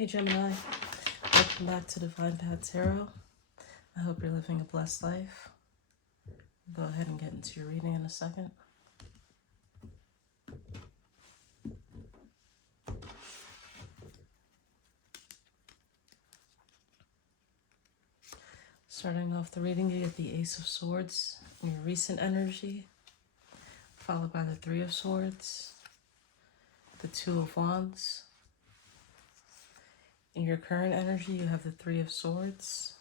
Hey Gemini, welcome back to Divine Path Tarot. I hope you're living a blessed life. Go ahead and get into your reading in a second. Starting off the reading, you get the Ace of Swords in your recent energy, followed by the Three of Swords, the Two of Wands. In your current energy, you have the Three of Swords,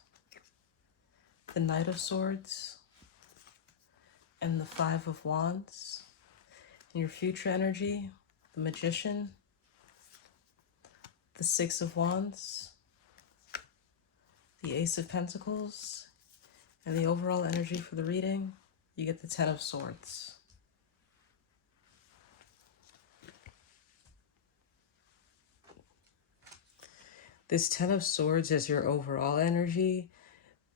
the Knight of Swords, and the Five of Wands. In your future energy, the Magician, the Six of Wands, the Ace of Pentacles, and the overall energy for the reading, you get the Ten of Swords. This Ten of Swords is your overall energy.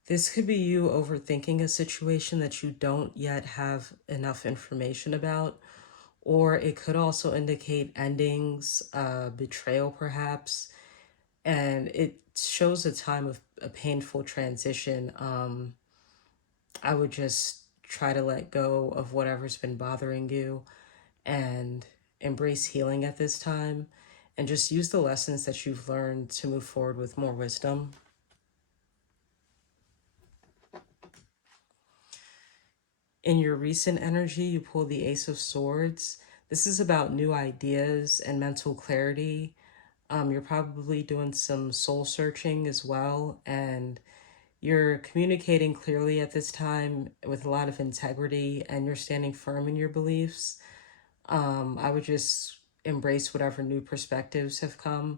This could be you overthinking a situation that you don't yet have enough information about, or it could also indicate endings, betrayal perhaps, and it shows a time of a painful transition. I would just try to let go of whatever's been bothering you and embrace healing at this time, and just use the lessons that you've learned to move forward with more wisdom. In your recent energy, you pull the Ace of Swords. This is about new ideas and mental clarity. You're probably doing some soul searching as well, and you're communicating clearly at this time with a lot of integrity, and you're standing firm in your beliefs. I would just embrace whatever new perspectives have come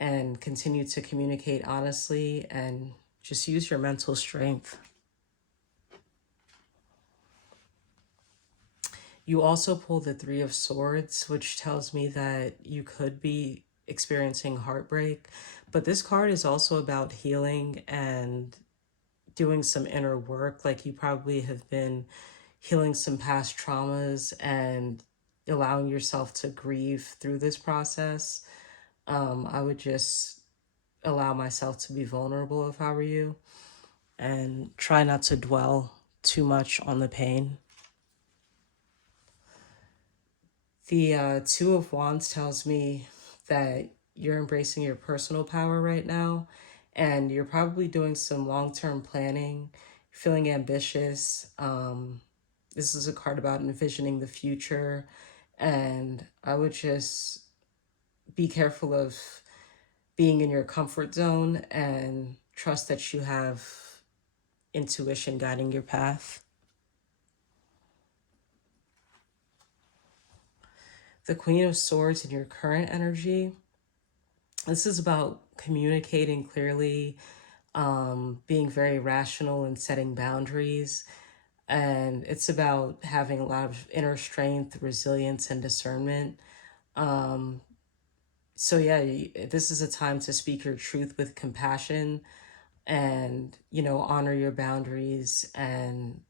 and continue to communicate honestly and just use your mental strength. You also pull the Three of Swords, which tells me that you could be experiencing heartbreak, but this card is also about healing and doing some inner work. Like you probably have been healing some past traumas and allowing yourself to grieve through this process. I would just allow myself to be vulnerable if I were you, and try not to dwell too much on the pain. The Two of Wands tells me that you're embracing your personal power right now, and you're probably doing some long-term planning, feeling ambitious. This is a card about envisioning the future, and I would just be careful of being in your comfort zone and trust that you have intuition guiding your path. The Queen of Swords in your current energy, this is about communicating clearly, being very rational and setting boundaries. And it's about having a lot of inner strength, resilience, and discernment. So yeah, this is a time to speak your truth with compassion and, honor your boundaries and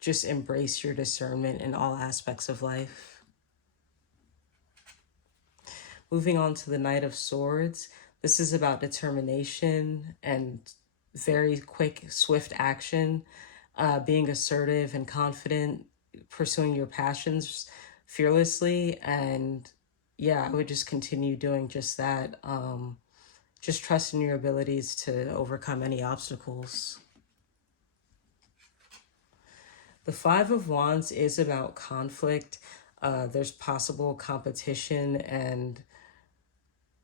just embrace your discernment in all aspects of life. Moving on to the Knight of Swords. This is about determination and very quick, swift action, being assertive and confident, pursuing your passions fearlessly. And yeah, I would just continue doing just that. Just trust in your abilities to overcome any obstacles. The Five of Wands is about conflict. There's possible competition, and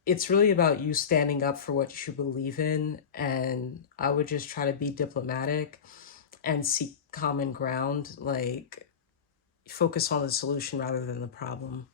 it's really about you standing up for what you believe in. And I would just try to be diplomatic and seek common ground, like focus on the solution rather than the problem.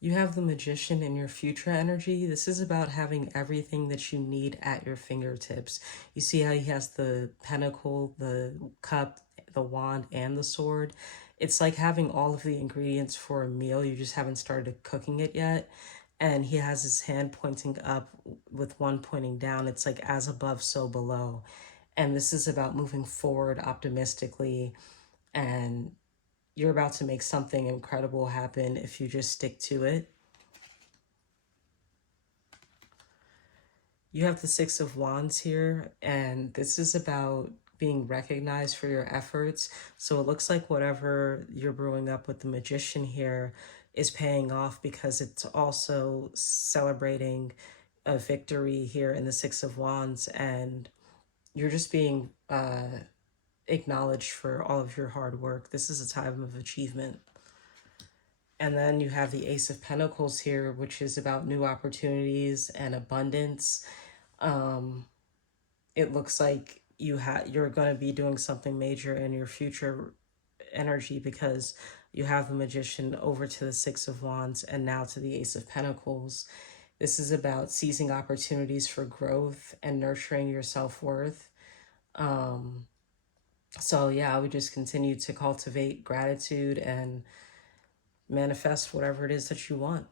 You have the Magician in your future energy. This is about having everything that you need at your fingertips. You see how he has the pentacle, the cup, the wand, and the sword. It's like having all of the ingredients for a meal. You just haven't started cooking it yet. And he has his hand pointing up with one pointing down. It's like as above, so below. And this is about moving forward optimistically and you're about to make something incredible happen if you just stick to it. You have the Six of Wands here, and this is about being recognized for your efforts. So it looks like whatever you're brewing up with the Magician here is paying off, because it's also celebrating a victory here in the Six of Wands, and you're just being acknowledged for all of your hard work. This is a time of achievement. And then you have the Ace of Pentacles here, which is about new opportunities and abundance. It looks like you're going to be doing something major in your future energy, because you have the Magician over to the Six of Wands and now to the Ace of Pentacles. This is about seizing opportunities for growth and nurturing your self-worth. So yeah, I would just continue to cultivate gratitude and manifest whatever it is that you want.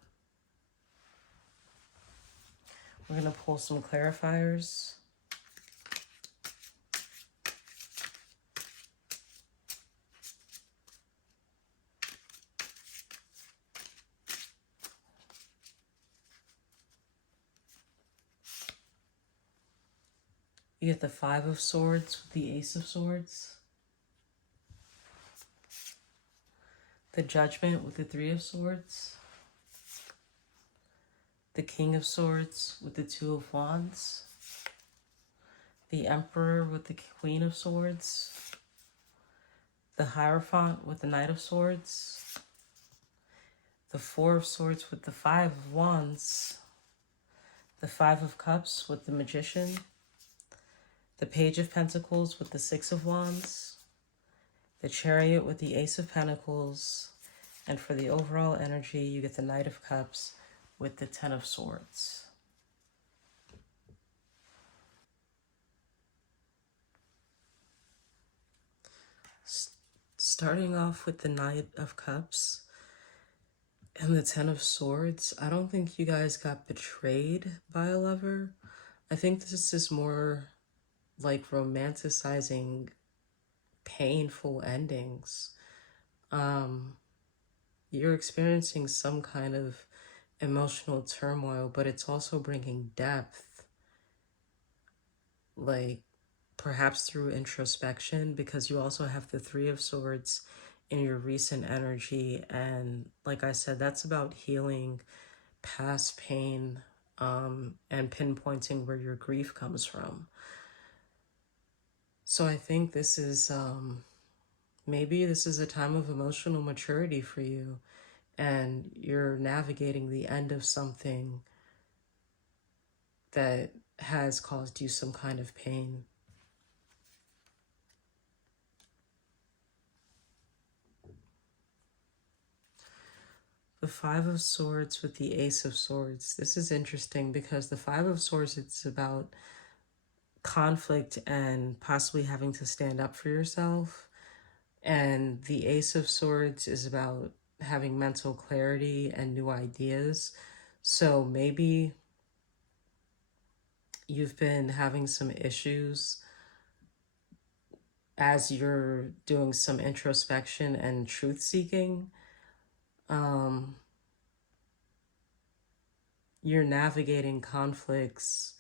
We're going to pull some clarifiers. You get the Five of Swords with the Ace of Swords. The Judgment with the Three of Swords. The King of Swords with the Two of Wands. The Emperor with the Queen of Swords. The Hierophant with the Knight of Swords. The Four of Swords with the Five of Wands. The Five of Cups with the Magician. The Page of Pentacles with the Six of Wands. The Chariot with the Ace of Pentacles. And for the overall energy, you get the Knight of Cups with the Ten of Swords. Starting off with the Knight of Cups and the Ten of Swords, I don't think you guys got betrayed by a lover. I think this is more like romanticizing painful endings. You're experiencing some kind of emotional turmoil, but it's also bringing depth, like perhaps through introspection, because you also have the Three of Swords in your recent energy. And like I said, that's about healing past pain, and pinpointing where your grief comes from. So I think this is maybe this is a time of emotional maturity for you, and you're navigating the end of something that has caused you some kind of pain. The Five of Swords with the Ace of Swords. This is interesting because the Five of Swords, it's about conflict and possibly having to stand up for yourself. And the Ace of Swords is about having mental clarity and new ideas. So maybe you've been having some issues as you're doing some introspection and truth seeking. You're navigating conflicts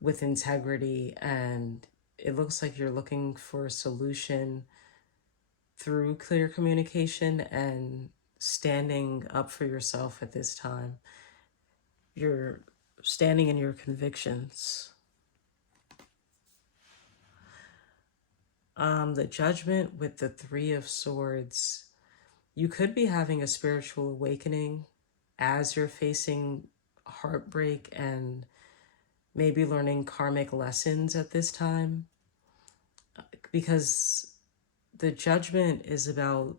with integrity, and it looks like you're looking for a solution through clear communication and standing up for yourself at this time. You're standing in your convictions. The Judgment with the Three of Swords. You could be having a spiritual awakening as you're facing heartbreak and maybe learning karmic lessons at this time, because the Judgment is about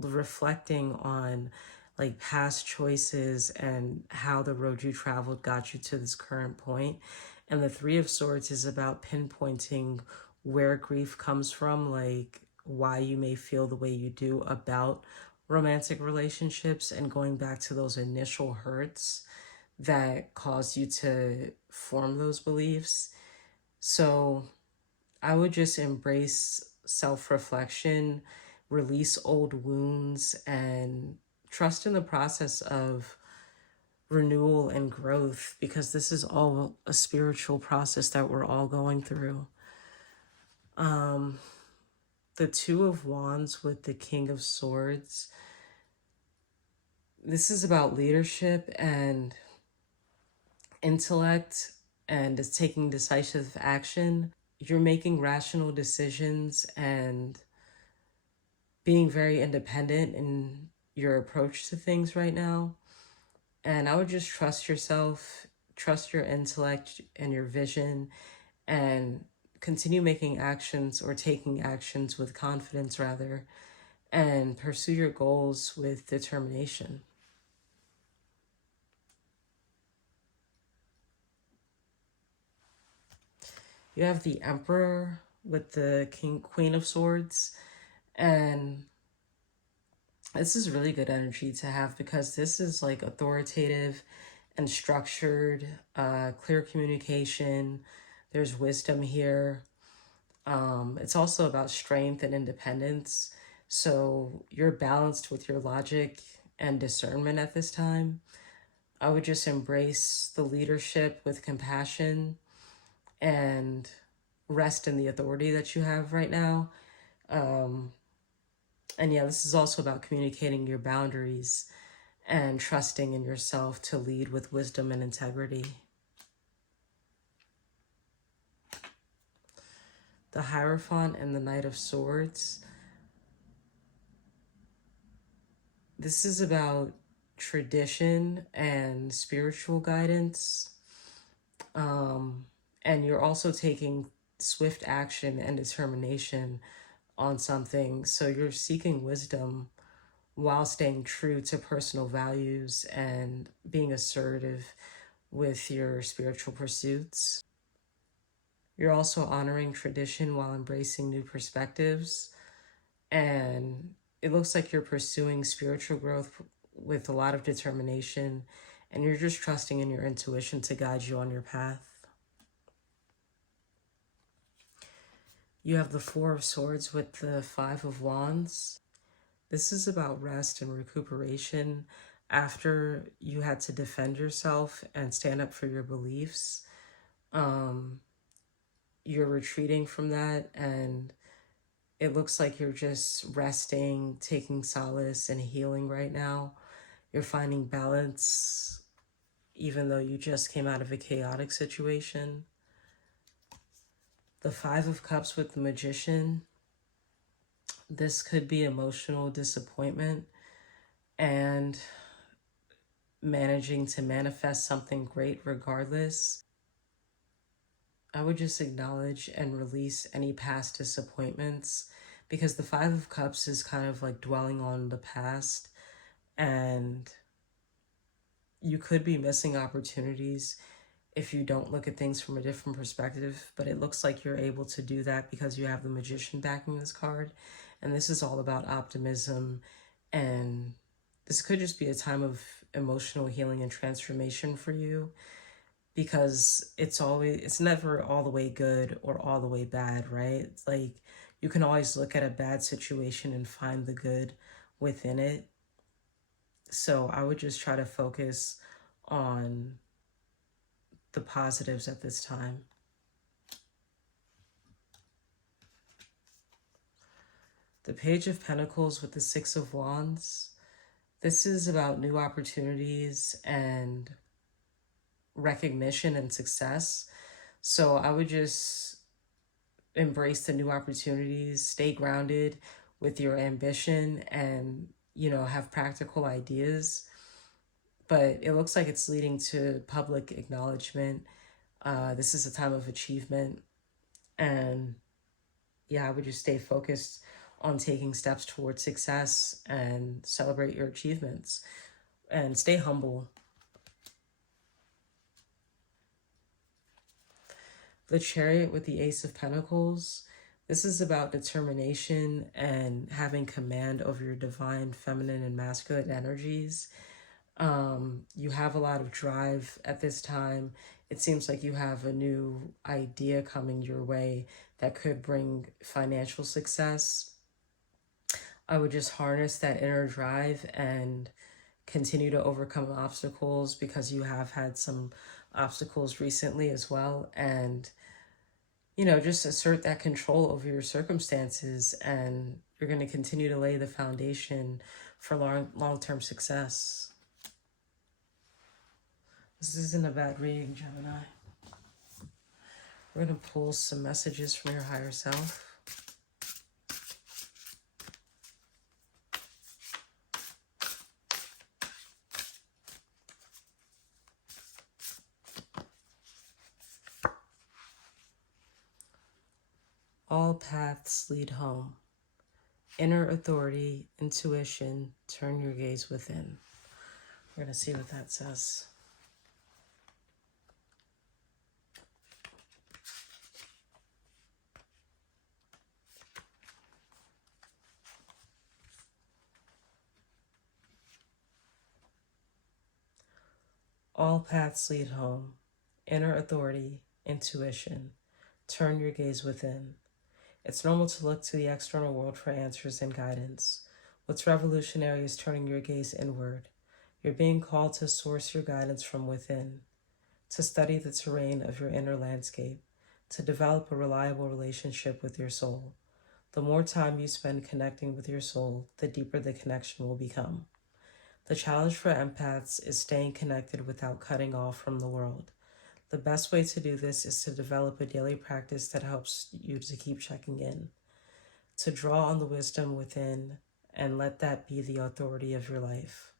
reflecting on like past choices and how the road you traveled got you to this current point. And the Three of Swords is about pinpointing where grief comes from, like why you may feel the way you do about romantic relationships, and going back to those initial hurts that caused you to form those beliefs. So I would just embrace self-reflection, release old wounds, and trust in the process of renewal and growth, because this is all a spiritual process that we're all going through. The Two of Wands with the King of Swords. This is about leadership and intellect, and is taking decisive action. You're making rational decisions and being very independent in your approach to things right now. And I would just trust yourself, trust your intellect and your vision, and continue making actions, or taking actions with confidence rather, and pursue your goals with determination. You have the Emperor with the Queen of Swords, and this is really good energy to have, because this is like authoritative and structured, clear communication. There's wisdom here. It's also about strength and independence. So you're balanced with your logic and discernment at this time. I would just embrace the leadership with compassion and rest in the authority that you have right now. And yeah, this is also about communicating your boundaries and trusting in yourself to lead with wisdom and integrity. The Hierophant and the Knight of Swords. This is about tradition and spiritual guidance. And you're also taking swift action and determination on something. So you're seeking wisdom while staying true to personal values and being assertive with your spiritual pursuits. You're also honoring tradition while embracing new perspectives. And it looks like you're pursuing spiritual growth with a lot of determination, and you're just trusting in your intuition to guide you on your path. You have the Four of Swords with the Five of Wands. This is about rest and recuperation after you had to defend yourself and stand up for your beliefs. You're retreating from that, and it looks like you're just resting, taking solace and healing right now. You're finding balance even though you just came out of a chaotic situation. The Five of Cups with the Magician. This could be emotional disappointment and managing to manifest something great regardless. I would just acknowledge and release any past disappointments, because the Five of Cups is kind of like dwelling on the past, and you could be missing opportunities if you don't look at things from a different perspective. But it looks like you're able to do that because you have the Magician backing this card. And this is all about optimism, and this could just be a time of emotional healing and transformation for you, because it's never all the way good or all the way bad, right? It's like you can always look at a bad situation and find the good within it. So I would just try to focus on the positives at this time. The Page of Pentacles with the Six of Wands. This is about new opportunities and recognition and success. So I would just embrace the new opportunities, stay grounded with your ambition, and, have practical ideas. But it looks like it's leading to public acknowledgement. This is a time of achievement. And yeah, I would just stay focused on taking steps towards success and celebrate your achievements and stay humble. The Chariot with the Ace of Pentacles. This is about determination and having command over your divine feminine and masculine energies. You have a lot of drive at this time. It seems like you have a new idea coming your way that could bring financial success. I would just harness that inner drive and continue to overcome obstacles, because you have had some obstacles recently as well. And, just assert that control over your circumstances, and you're going to continue to lay the foundation for long-term success. This isn't a bad reading, Gemini. We're going to pull some messages from your higher self. All paths lead home. Inner authority, intuition, turn your gaze within. We're going to see what that says. All paths lead home. Inner authority, intuition, turn your gaze within. It's normal to look to the external world for answers and guidance. What's revolutionary is turning your gaze inward. You're being called to source your guidance from within, to study the terrain of your inner landscape, to develop a reliable relationship with your soul. The more time you spend connecting with your soul, the deeper the connection will become. The challenge for empaths is staying connected without cutting off from the world. The best way to do this is to develop a daily practice that helps you to keep checking in, to draw on the wisdom within, and let that be the authority of your life.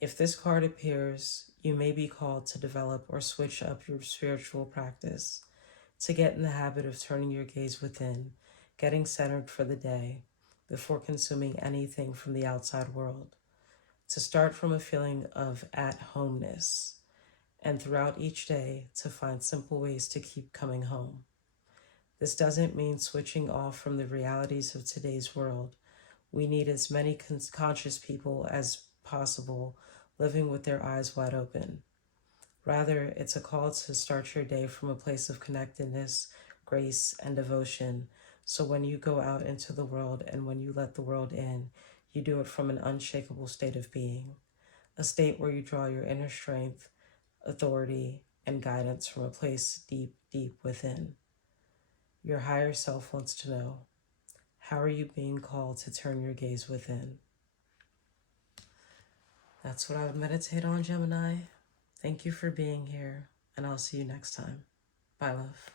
If this card appears, you may be called to develop or switch up your spiritual practice, to get in the habit of turning your gaze within, getting centered for the day, before consuming anything from the outside world, to start from a feeling of at-homeness, and throughout each day to find simple ways to keep coming home. This doesn't mean switching off from the realities of today's world. We need as many conscious people as possible living with their eyes wide open. Rather, it's a call to start your day from a place of connectedness, grace, and devotion. So when you go out into the world and when you let the world in, you do it from an unshakable state of being, a state where you draw your inner strength, authority, and guidance from a place deep, deep within. Your higher self wants to know, how are you being called to turn your gaze within? That's what I would meditate on, Gemini. Thank you for being here, and I'll see you next time. Bye, love.